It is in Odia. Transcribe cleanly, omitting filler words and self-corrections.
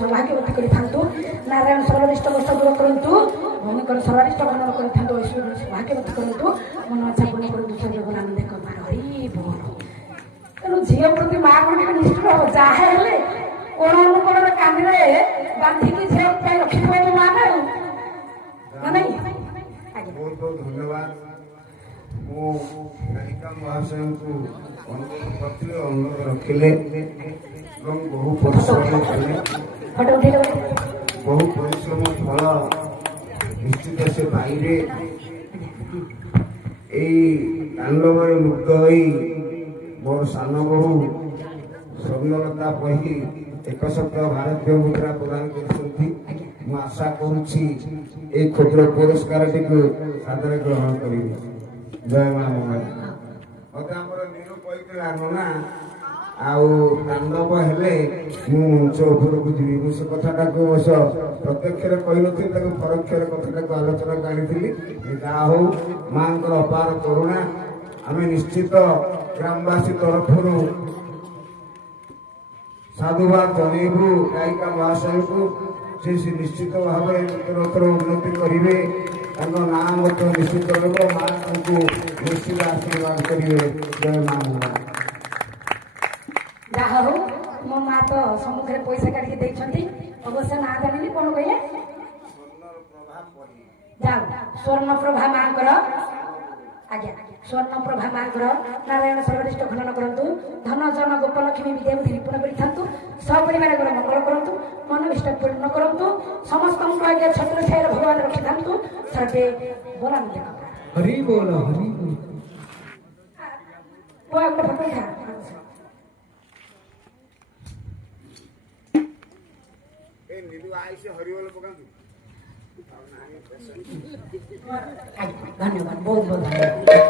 ସୌଭାଗ୍ୟବତୀ କରିଥାନ୍ତୁ। ନାରାୟଣ ସର୍ବାରିଷ୍ଟ କଷ୍ଟ ଦୂର କରନ୍ତୁ। ଭୂମିଙ୍କର ସର୍ବାରିଷ୍ଟ ଖଣ୍ଡନ କରିଥାନ୍ତୁ। ଐଶ୍ୱର୍ଯ୍ୟ ସୌଭାଗ୍ୟବତୀ କରନ୍ତୁ। ମନ ଇଚ୍ଛା ପୂର୍ଣ୍ଣ କରନ୍ତୁ। ସର୍ବଗୁଣ ଆନନ୍ଦ କର ହରି ବୋଲ। ତେଣୁ ଝିଅ ପ୍ରତି ମା ଗୁଡ଼ିକ ନିଷ୍ଠୁର ହବ। ଯାହା ହେଲେ କୋଣ ଅନୁକୋଣର କାନ୍ଦିରେ ବାନ୍ଧିକି ଝିଅ ପାଇଁ ରଖିଥିବ ମା ନାଇଁ ନାଇଁ। ବହୁତ ବହୁତ ଧନ୍ୟବାଦ। ମୁଁ ଗାୟିକା ମହାଶୟଙ୍କୁ ଅନୁରୋଧ କରିଥିଲି, ଅନୁରୋଧ ରଖିଲେ ଏବଂ ବହୁ ପରିଶ୍ରମ କଲେ। ବହୁ ପରିଶ୍ରମ ଫଳ ନିଶ୍ଚିତ ସେ ପାଇବେ। ଏଇ ତାଣ୍ଡବରେ ମୁକ୍ତ ହୋଇ ମୋର ସାନ ବୋହୂ ସ୍ୱର୍ଣ୍ଣଲତା ପହି 1 ସପ୍ତାହ ଭାରତୀୟ ମୁଦ୍ରା ପ୍ରଦାନ କରିଛନ୍ତି। ମୁଁ ଆଶା କରୁଛି এই ক্ষুদ্র পুরস্কারটিକୁ ସାଦରେ ଗ୍ରହଣ କରିବି। ଜୟ ମା ମଙ୍ଗଳା। ମତେ ଆମର ନିରୁ କହିଥିଲା ନନା ଆଉ ତାଣ୍ଡବ ହେଲେ ମୁଁ ମଞ୍ଚ ଉପରକୁ ଯିବି। ମୁଁ ସେ କଥାଟାକୁ ଅବଶ୍ୟ ପ୍ରତ୍ୟକ୍ଷରେ କହିନଥିଲି, ତାକୁ ପରୋକ୍ଷରେ କଥାଟାକୁ ଆଲୋଚନାକୁ ଆଣିଥିଲି। ଯାହା ହଉ ମାଙ୍କର ଅପାର କରୁଣା। ଆମେ ନିଶ୍ଚିତ ଗ୍ରାମବାସୀ ତରଫରୁ ସାଧୁବାଦ ଜଣେଇବୁ ଗାୟିକା ମହାଶୟଙ୍କୁ। ସେ ନିଶ୍ଚିତ ଭାବରେ ଉତ୍ତରୋତ୍ତର ଉନ୍ନତି କରିବେ। ତାଙ୍କ ନାଁ ମଧ୍ୟ ନିଶ୍ଚିତ ରହିବ। ମା ତାଙ୍କୁ ନିଶ୍ଚିତ ଆଶୀର୍ବାଦ କରିବେ। ଜୟ ମା ମଙ୍ଗଳା। ଯାହା ହଉ ମୋ ମା ତ ସମ୍ମୁଖରେ ପଇସା କାଢିକି ଦେଇଛନ୍ତି। ଅବଶ୍ୟ ନାଁ ଜାଣିନି, କଣ କହିଲେ? ଯାଉ ସ୍ୱର୍ଣ୍ଣପ୍ରଭା ମାଙ୍କର, ଆଜ୍ଞା ସ୍ୱର୍ଣ୍ଣପ୍ରଭା ମାଙ୍କର ନାରାୟଣ ସର୍ବାରିଷ୍ଟ ଖଣ୍ଡନ କରନ୍ତୁ। ଧନ ଜନ ଗୋପଲକ୍ଷ୍ମୀ ବିଦ୍ୟାବୁଦ୍ଧି ନିପୁଣ କରିଥାନ୍ତୁ। ସପରିବାରଙ୍କର ମଙ୍ଗଳ କରନ୍ତୁ। ମନୋଭିଷ୍ଟ ପୂର୍ଣ୍ଣ କରନ୍ତୁ। ସମସ୍ତଙ୍କୁ ଆଜ୍ଞା ଛତ୍ର ଛାୟାରେ ଭଗବାନ ରଖିଥାନ୍ତୁ। ସର୍ବେ ବୋଲାନ୍ତି ହରି ବୋଲ ହରି ବୋଲ। ଗୋଟେ ଫଟୋ ଖା ହରିବୋଲ ପକାନ୍ତୁ। ଧନ୍ୟବାଦ, ବହୁତ ବହୁତ ଧନ୍ୟବାଦ।